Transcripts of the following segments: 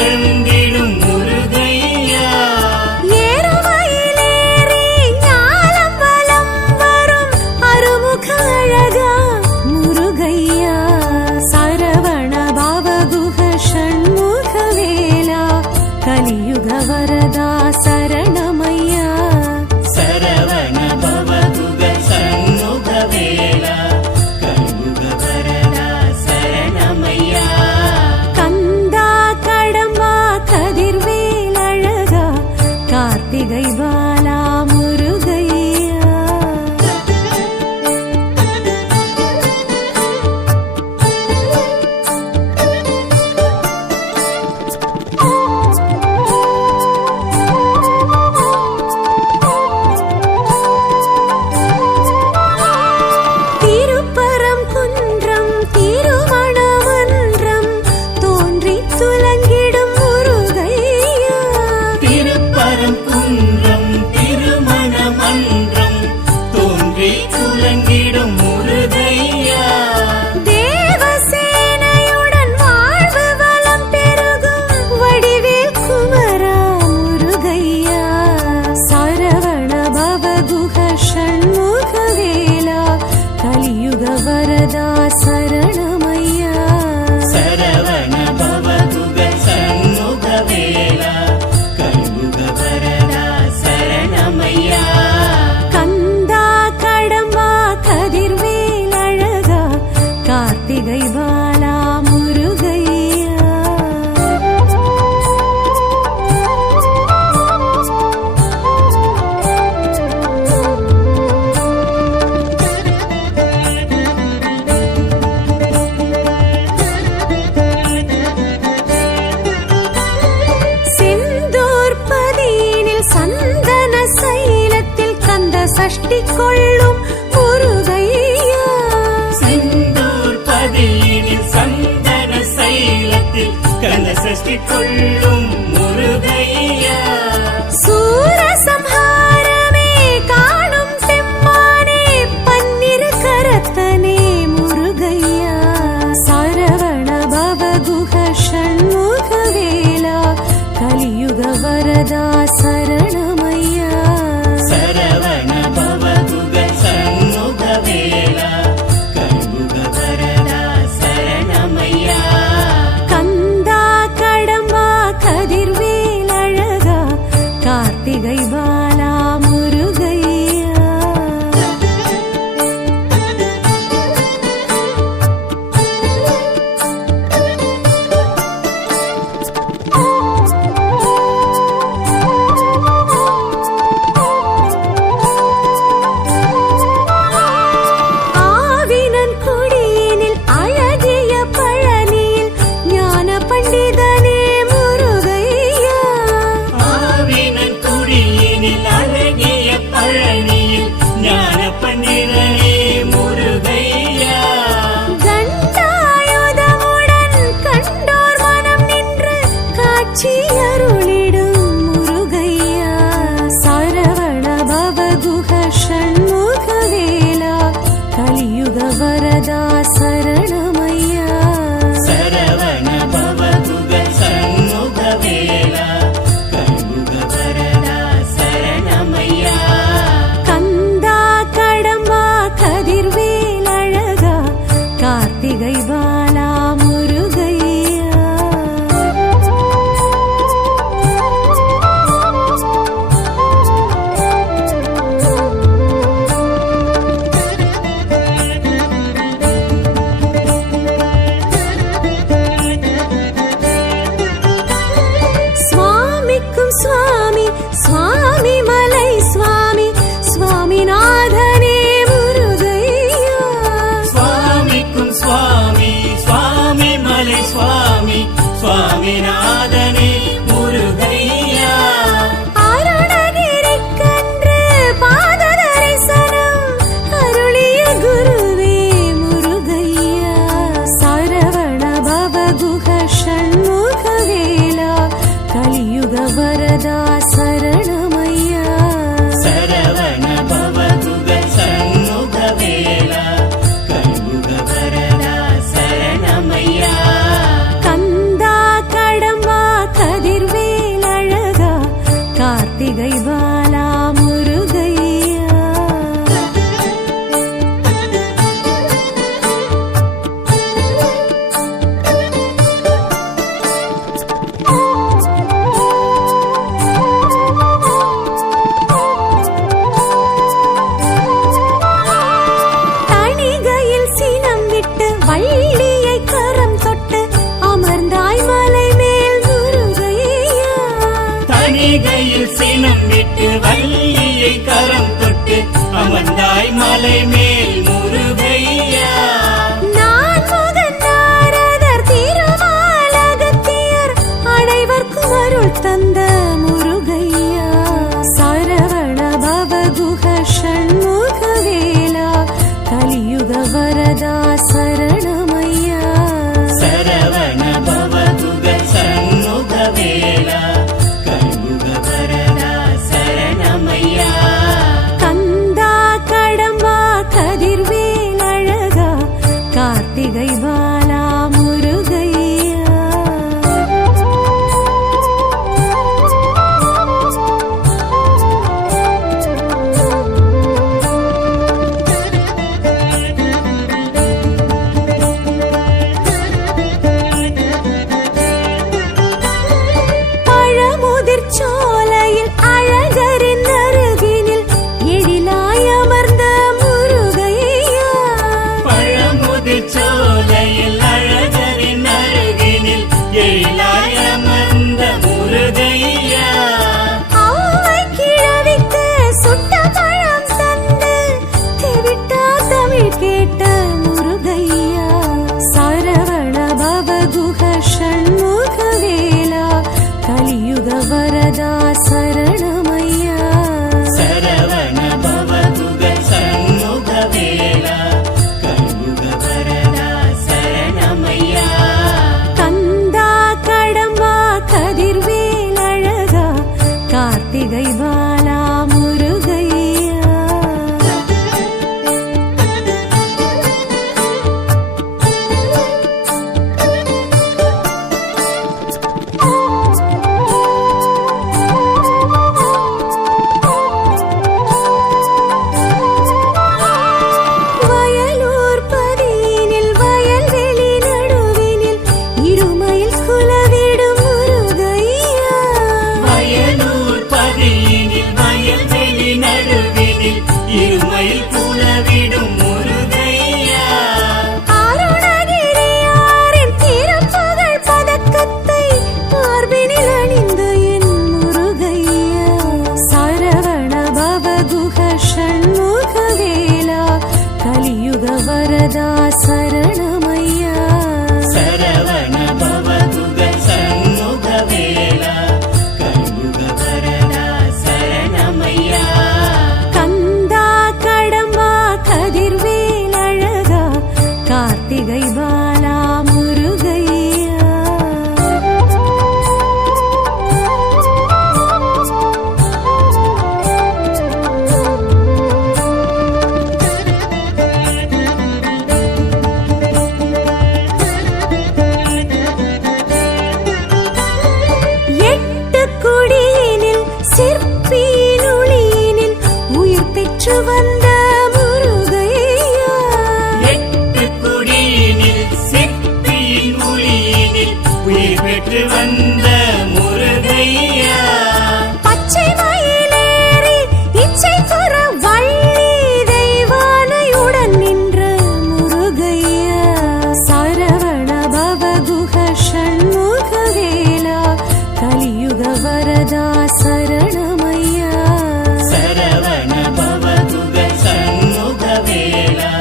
தவழ்ந்திடும் முருகையா. ஏறுமயிலேறி ஞானம் வலம் வரும் அருமுக அழகா முருகையா. சரவண பவகுஹ ஷண்முக வேலா கலியுக வரதா சரணமையா. சரவண பவகுஹ ஷண்முக வேலா கலியுக வரதா சரணமையா. கந்தா கடம்பா கதிர்வேல் அழகா கார்த்திகை பாலா முருகையா. திருப்பரம் குன்றம் திருமணமன்றம் தோன்றி துலங்கிடும் முருகையா. திருப்பரங்குன்றம் திருமணமன்றம் தோன்றி துலங்கிடும் முருகையா. தேவசேனையுடன் வாழ்வு வளம் பெருகும் வடிவேல் குமரா முருகையா. சரவண பவகுஹ ஷண்முக வேலா கலியுக வரதா சரணமையா. சரவண பவகுஹ ஷண்முக வேலா கலியுக வரதா சரணமையா. கந்தா கடம்பா கதிர்வேல் அழகா கார்த்திகை பாலா முருகையா. செந்தூர் பதியினில் சந்தன சைலத்தில் கந்த சஷ்டி கொள்ளும் முருகையா. செந்தூர் பதியினில் சந்தன சைலத்தில் கந்த சஷ்டி கொள்ளும் முருகையா. சூரசம்ஹாரமே காணும் செம்மானே பன்னிரு கரத்தனே முருகையா. சரவண பவகுஹ ஷண்முக வேலா கலியுக வரதா சரணமையா. சரவண பவகுஹ ஷண்முக வேலா கலியுக வரதா சரணமையா. கந்தா கடம்பா கதிர்வேல் அழகா கார்த்திகை பாலா முருகையா. ஆவினன் குடியினில் அழகிய பழனியில் ஞான பண்டிதனே முருகையா. ஆவினன் குடியினில் அழகிய பழனியில் ஞான பண்டிதனே முருகையா. கண்டாயுதமுடன் கண்டோர் மனம் நின்று காட்சி அருளிடும் முருகையா. சரவண பவகுஹ ஷண்முக வேலா கலியுக வரதா சரணமையா. சரவண பவகுஹ ஷண்முக வேலா கலியுக வரதா சரணமையா. கந்தா கடம்பா கதிர்வேல் அழகா கார்த்திகை பாலா முருகையா. சுவாமிக்கும் சுவாமி சுவாமி மலை சுவாமி சுவாமிநாதனே முருகையா. சுவாமிக்கும் சுவாமி சுவாமி மலை சுவாமி சுவாமிநாதனே முருகையா. அருணகிரிக்கன்று பாத தரிசனம் அருளிய குருவே முருகையா. சரவண பவகுஹ ஷண்முக வேலா கலியுக வரதா சரணமையா. சரவண பவகுஹ ஷண்முக வேலா கலியுக வரதா சரணமையா. கந்தா கடம்பா தந்த முருகையா சரவண பவகுஹ ஷண்முகவேலா கலியுக வரதா சரணமையா சரவண பவகுக சண்முகவேலா கலியுக வரதா சரணமையா கந்தா கடம்பா கதிர்வேல் அழகா கார்த்திகை பாலா முருகையா பழமுதிர் சோலையில் அழகரின் அருகினில் எழிலாய் அமர்ந்த முருகையா பழமுதிர் சோலையில் அழகரின் அருகினில் எழிலாய் அமர்ந்த முருகையா ஆவை கிழவிக்கு சுட்ட பழம் தந்து தெவிட்டா தமிழ் கேட்ட முருகையா சரவண பவகுஹ ஷண்முகவேலா கலியுக வரதா சரணமையா சரவண பவகுக சண்முகவேலா கலியுக வரதா சரணமையா கந்தா கடம்பா கதிர்வேல் அழகா கார்த்திகை பாலா முருகையா வயலூர் பதியினில் வயல்வெளி நடுவினில் இருமையில் குலவிடும் முருகையா வயலூர் பதியினில் வயல்வெளி நடுவினில் இருமையில் குலவிடும் முருகையா அருணகிரியாரின் திருப்புகழ் பதக்கத்தை மார்பினில் அணிந்த என் முருகையா சரவண பவகுஹ ஷண்முகவேலா கலியுக வரதா சரணமையா சரவண பவகுக சண்முகவேலா கலியுக வரதா சரணமையா கந்தா கடம்பா கதிர்வேல் அழகா கார்த்திகை பாலா முருகையா எட்டு குடியினில் சிற்பியின் ஒளியினில் உயிர் பெற்று வந்த முருகையா எட்டு குடியினில் சிற்பியின் ஒளியினில் உயிர் பெற்று வந்த முருகையா பச்சை மயிலேறி இச்சை புற வள்ளி தெய்வானையுடன் நின்ற முருகையா சரவண பவகுஹ ஷண்முகவேலா கலியுக வரதா சரணமையா சரவண பவகுக சண்முகவேலா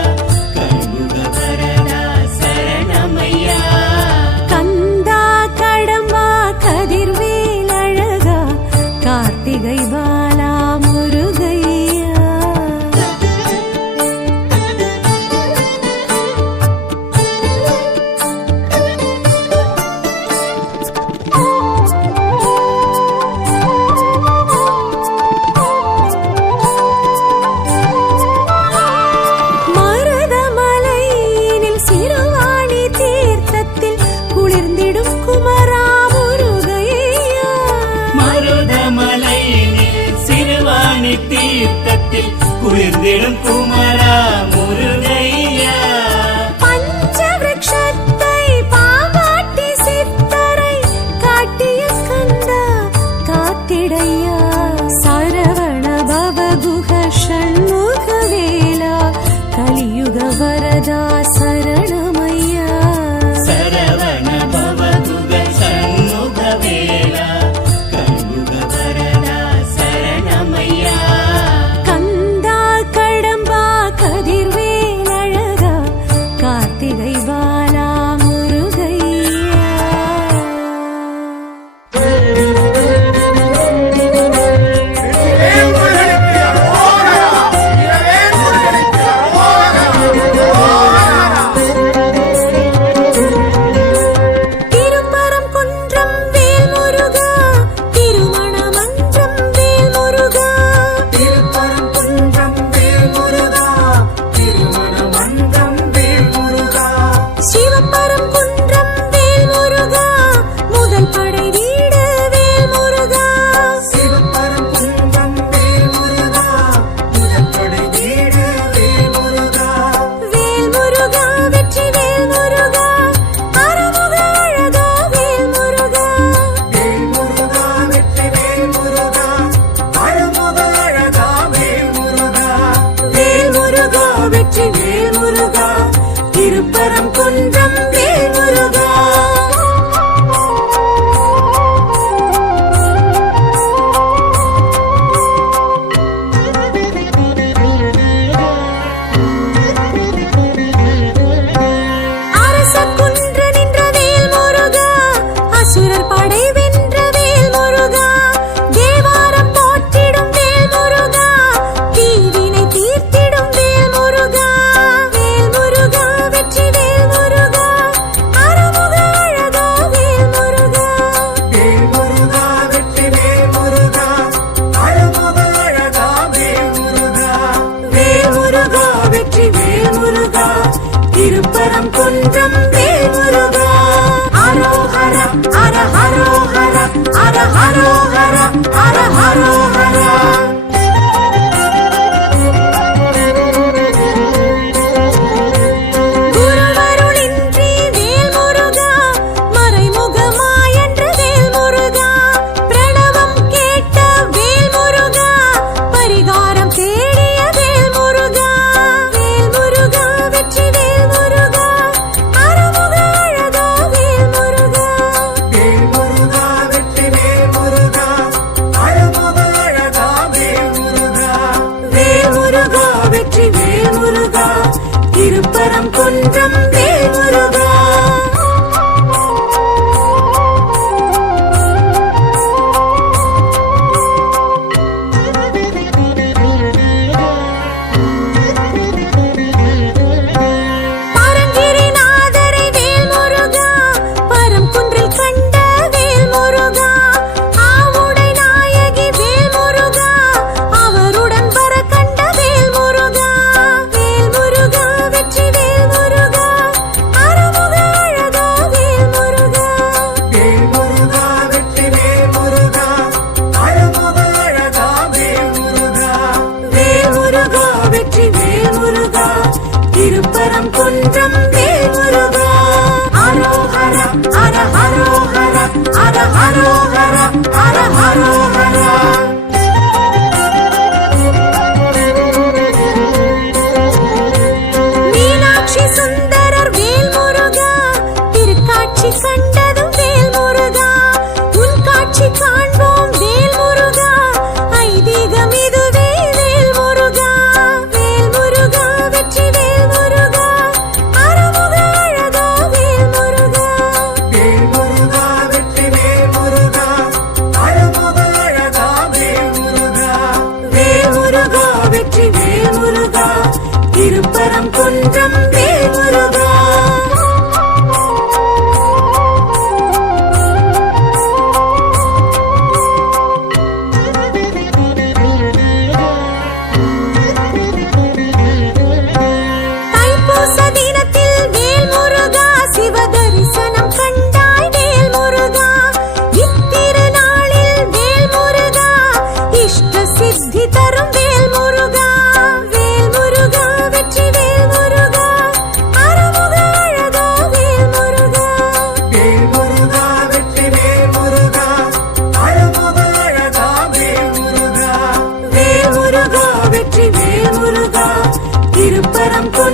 கலியுக வரதா சரணமையா கந்தா கடம்பா கதிர்வேல் அழகா கார்த்திகை பாலா முருகையா மருதமலையினில் சிறுவாணி தீர்த்தத்தில் குளிர்ந்திடும் குமரா முருகையா மருதமலையினில் சிறுவாணி தீர்த்தத்தில் குளிர்ந்திடும் குமரா முருகையா பஞ்சவிருட்சத்தை பாவாட்டி சித்தரை காட்டிய கந்தா காத்திடையா சரவண பவகுஹ ஷண்முகவேலா கலியுக வரதா சரணமையா சரவண பவகுக சண்முகவேலா கலியுக வரதா சரணமையா கந்தா கடம்பா கதிர்வேல்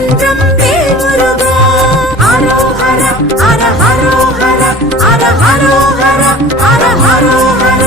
குன்றம் வேல் முருகா அரோஹர அர ஹரோஹர அர ஹரோஹர அர ஹரோஹர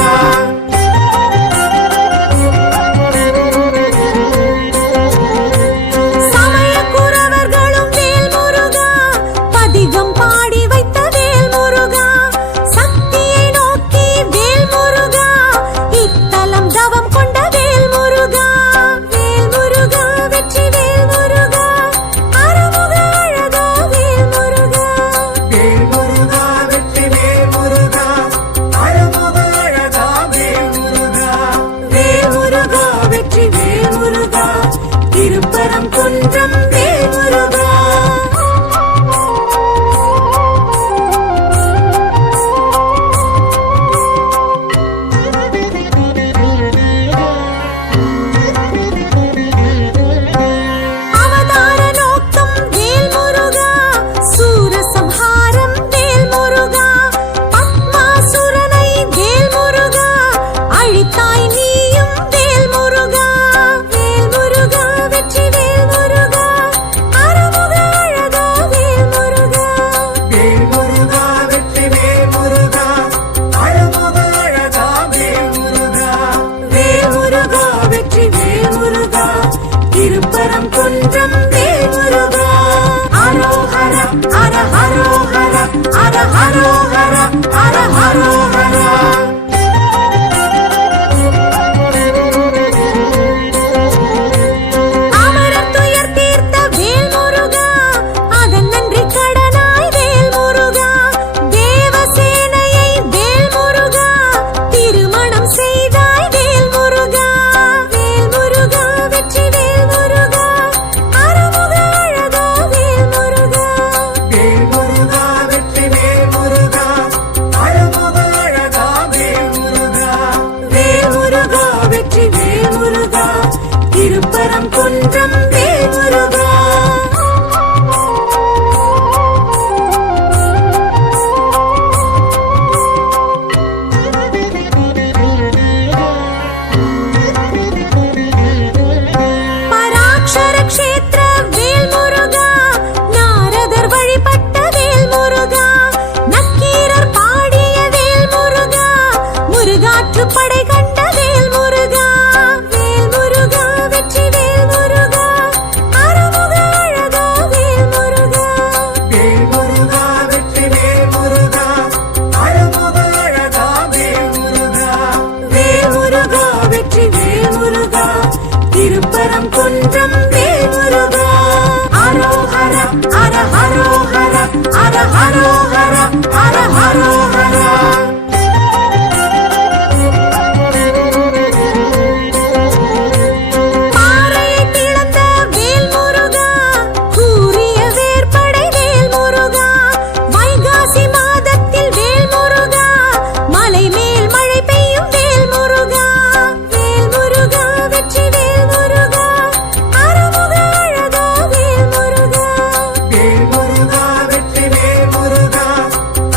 குன்றம் வேல் முருகா அவதார நோக்கம் வேல் முருகா சூரசம்ஹாரம் வேல் முருகா பத்மாசுரனை வேல் முருகா அழித்தாய் நீயும் வேல் முருகா வேல் முருகா வெற்றி வேல் முருகா அருமுக அழகா வேல் முருகா வேல் முருகா வெற்றி வேல் முருகா அழமுக அழகா வேல் முருகா வேல் முருகா வெற்றி வேல் முருகா திருப்பரம் குன்றம் வேல் முருகா அரோஹர அர ஹரோஹர அர ஹரோஹர அர ஹரோஹர அமரர் துயர் தீர்த்த வேல் முருகா அதன் நன்றி கடனாய் வேல் முருகா தேவசேனையை வேல் முருகா திருமணம் செய்தாய் வேல் முருகா வேல் முருகா வெற்றி வேல் முருகா அருமுக அழகா வேல் முருகா வேல் முருகா வெற்றி வேல் முருகா அழமுக அழகா வேல் முருகா வேல் முருகா வெற்றி வேல் முருகா திருப்பரம் குன்றம் வேல் முருகா பராக்ஷர க்ஷேத்திர வேல் முருகா நாரதர் வழிபட்ட வேல் முருகா நக்கீரர் பாடிய வேல் முருகா முருகாற்று படை கண்ட வேல் முருகா வேல் முருகா வெற்றி வேல் முருகா அருமுக அழகா வேல் முருகா வேல் முருகா வெற்றி வேல் முருகா அழமுக அழகா வேல் முருகா வேல் முருகா வெற்றி வேல் முருகா திருப்பரம் குன்றம் வேல் முருகா அரோஹர அர ஹரோஹர அர ஹரோஹர அர ஹரோஹர பாறையை பிளந்த வேல் முருகா கூரிய வேற்படை வேல் முருகா வைகாசி மாதத்தில் வேல் முருகா மலை மேல் மழை பெய்யும் வேல் முருகா வேல் முருகா வெற்றி வேல் முருகா அருமுக அழகா வேல் முருகா வேல் முருகா வெற்றி வேல் முருகா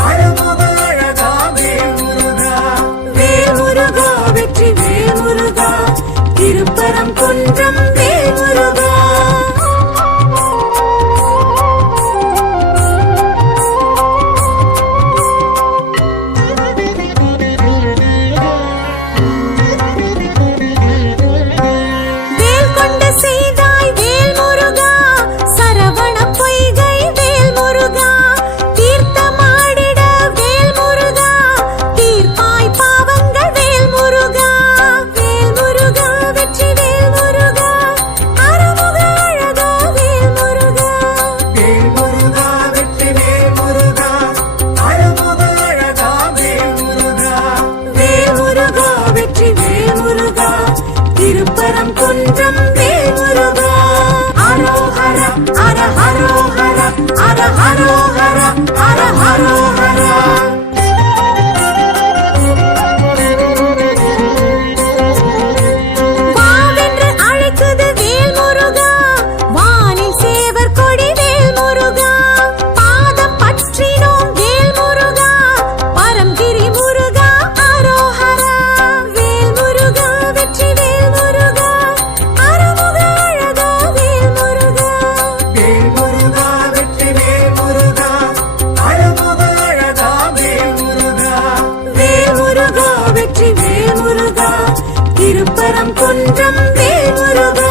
அழமுக அழகா வேல் முருகா வேல் முருகா வெற்றி வேல் முருகா திருப்பரம் குன்றம் வேல் முருகா வேல் கொண்டு செய்தாய் வேல் முருகா சரவண பொய்கை வேல் முருகா தீர்த்தமாடிட வேல் முருகா தீர்ப்பாய் பாவங்கள் வேல் முருகா வேல் முருகா வெற்றி வேல் முருகா அருமுக அழகா வேல் முருகா வேல் முருகா வெற்றி வேல் முருகா அழமுக அழகா வேல் முருகா வேல் முருகா வெற்றி வேல் முருகா திருப்பரம் குன்றம் வேல் முருகா அரோஹர அர ஹரோஹர அர ஹரோஹர அர ஹரோஹர வாவென்று அழைக்குது வேல் முருகா வானில் சேவர் கொடி வேல் முருகா பாதம் பற்றினோம் வேல் முருகா பரம்கிரி முருகா அரோஹரா வேல் முருகா வெற்றி வேல் முருகா அருமுக அழகா வேல் முருகா வேல் பரம் குன்றம் வேல் முருகா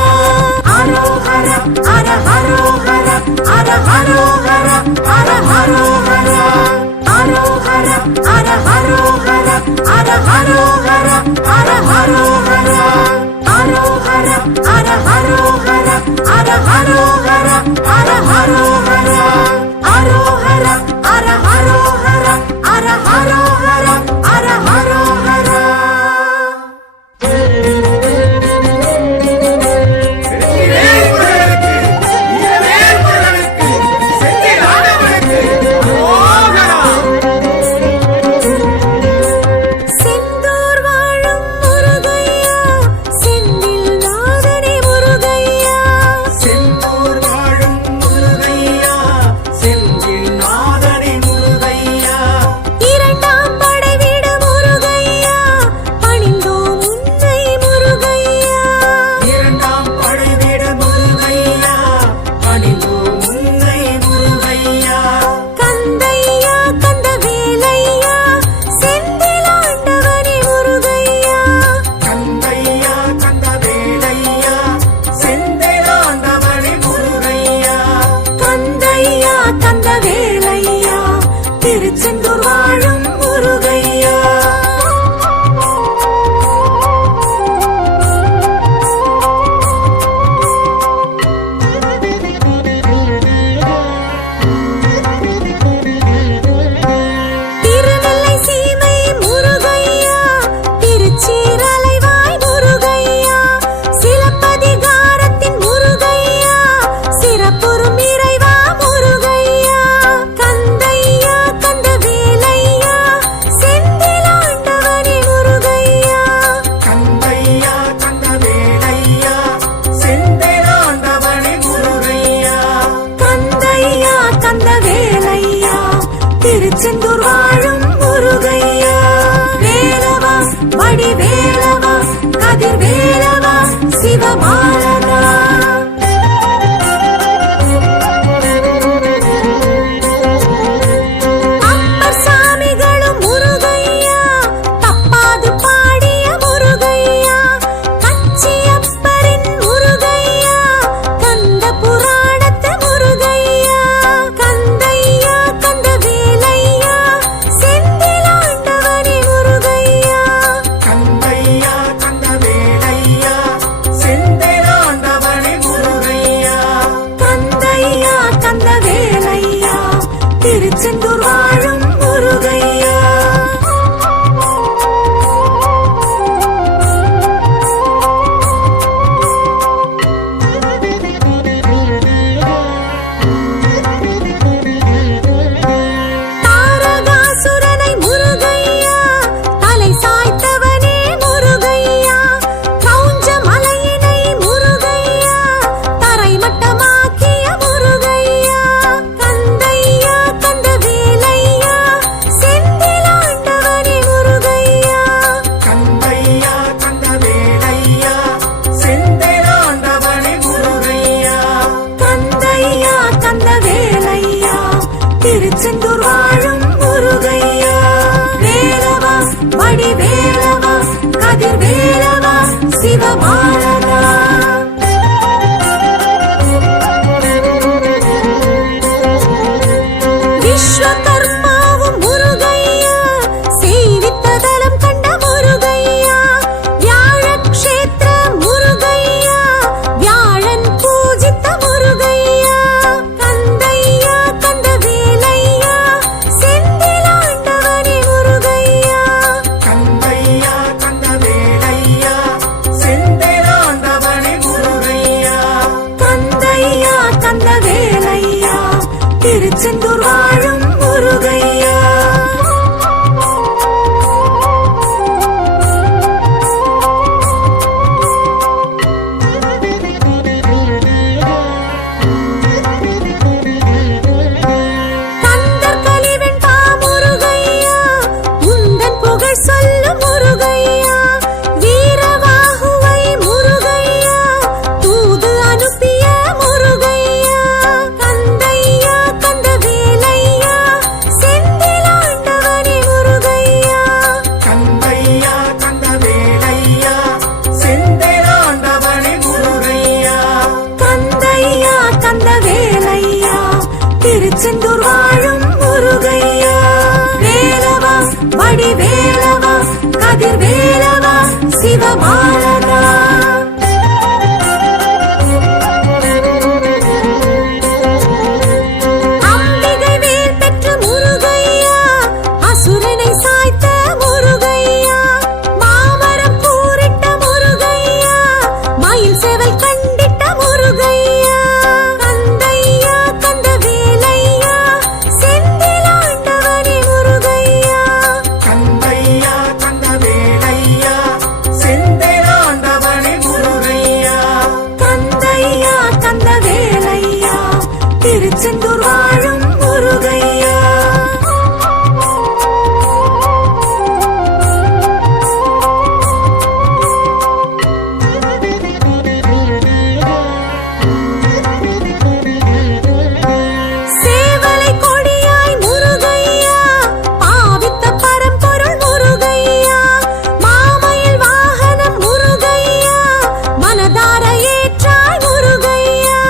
அரோஹர அர ஹரோஹர அர ஹரோஹர அர ஹரோஹர அரோஹர அர ஹரோஹர அர ஹரோஹர அர ஹரோஹர அரோஹர அர ஹரோஹர அர ஹரோஹர அர ஹரோஹர அரோஹர அர ஹரோஹர அர ஹரோஹர அர ஹரோஹர வேல்முருகனுக்கு, வீரவேல்முருகனுக்கு, செந்தில் ஆண்டவனுக்கு அரோகரா. செந்தூர் வாழும் முருகையா செந்தில் நாதனே முருகையா செந்தூர் வாழும் முருகையா, செந்தில் நாதனே முருகையா. இரண்டாம் படை வீடு கதிர்வேலவா சிவபாலகா. அம்பிகை வேல் பெற்ற முருகையா, அசுரனை சாய்த்த முருகையா, மாமரம் கூறிட்ட முருகையா, மயில் சேவல் கண்டிட்ட முருகையா, கந்தையா கந்தவேலையா, செந்திலாண்டவனே முருகையா. கந்தையா கந்தவேலையா, செந்திலாண்டவனே முருகையா. கந்தையா கந்தவேலையா, திருச்செந்தூர் வாழும் முருகையா. சேவலை கொடியாய் முருகையா, பாவித்த பரம்பொருள் முருகையா, மாமயில் வாகனம் முருகையா, மனதார ஏற்றாய் முருகையா.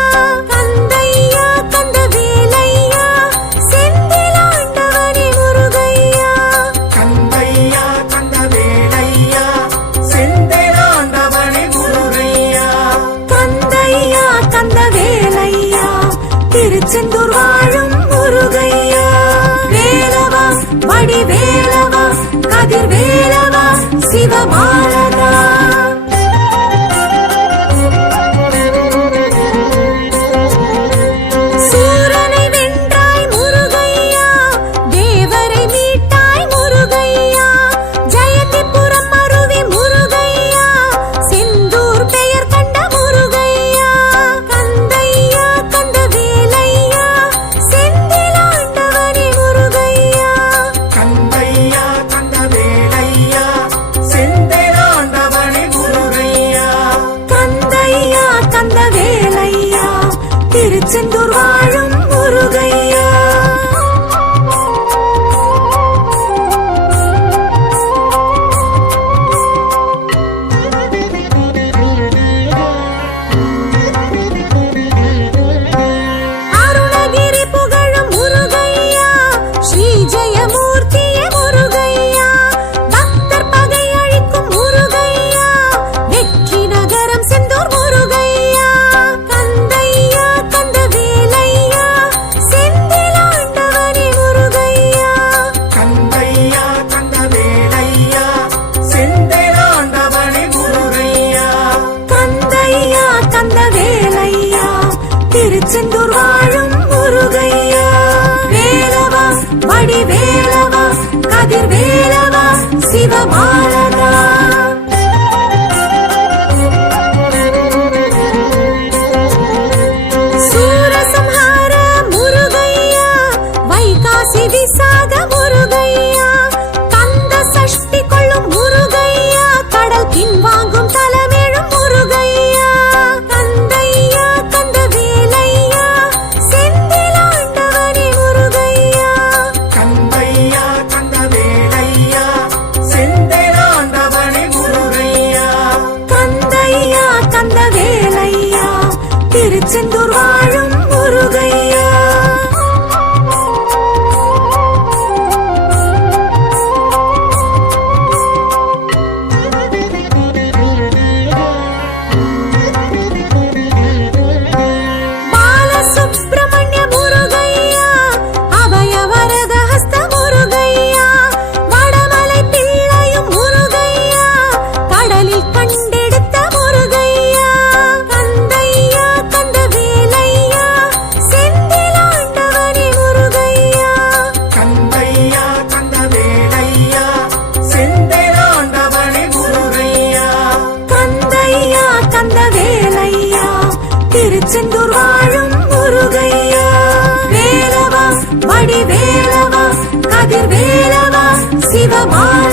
கந்தையா கந்தவேலையா, செந்திலாண்டவனே முருகையா. கந்தையா கந்தவேலையா, செந்திலாண்டவனே முருகையா. கந்தையா கந்தவேலையா, திருச்செந்தூர் வாழும் முருகையா. வேலவா வடிவேலவா கதிர்வேலவா சிவபாலகா. சூரனை வென்றாய் முருகையா, தேவரை மீட்டாய் முருகையா, ஜெயந்திபுரம் அருவி முருகையா, செந்தூர் பெயர் கண்ட முருகையா. கந்தையா கந்தவேலையா, செந்திலாண்டவனே முருகையா. கந்தையா கந்தவேலையா, செந்திலாண்டவனே முருகையா. கந்தையா கந்தவேலையா, திருச்செந்தூர் வாழும் முருகையா. அருணகிரி புகழும் முருகையா, ஸ்ரீ ஜெயமூர்த்தியே முருகையா, பக்தர் பகை அழிக்கும் முருகையா, வெற்றி நகரம் செந்தூர் முருகையா. கந்தையா கந்தவேலையா, செந்திலாண்டவனே முருகையா. கந்தையா கந்தவேலையா, செந்திலாண்டவனே முருகையா. கந்தையா கந்தவேலையா, திருச்செந்தூர் வாழும் முருகையா. வேலவா வடிவேலவா கதிர்வேலவா சிவபாலகா. சூரசம்ஹார முருகையா, வைகாசி விசாக முருகையா, கந்த சஷ்டி கொள்ளும் முருகையா, கடல் பின்வாங்கும் தலமேழும் முருகையா. கந்தையா கந்தவேலையா, செந்திலாண்டவனே முருகையா. கந்தையா கந்தவேலையா, செந்திலாண்டவனே முருகையா. கந்தையா கந்தவேலையா, திருச்செந்தூர் வாழும் முருகையா. பாலசுப்ரமணிய முருகையா, அபயவரத ஹஸ்த முருகையா, வடமலை பிள்ளையும் முருகையா, கடலில் கண்டெடுத்த முருகையா. கந்தையா கந்தவேலையா, செந்திலாண்டவனே முருகையா. கந்தையா கந்தவேலையா, செந்திலாண்டவனே முருகையா. கந்தையா கந்தவேலையா, திருச்செந்தூர் வாழும் முருகையா. வேலவா வடிவேலவா கதிர்வேலவா சிவபாலகா.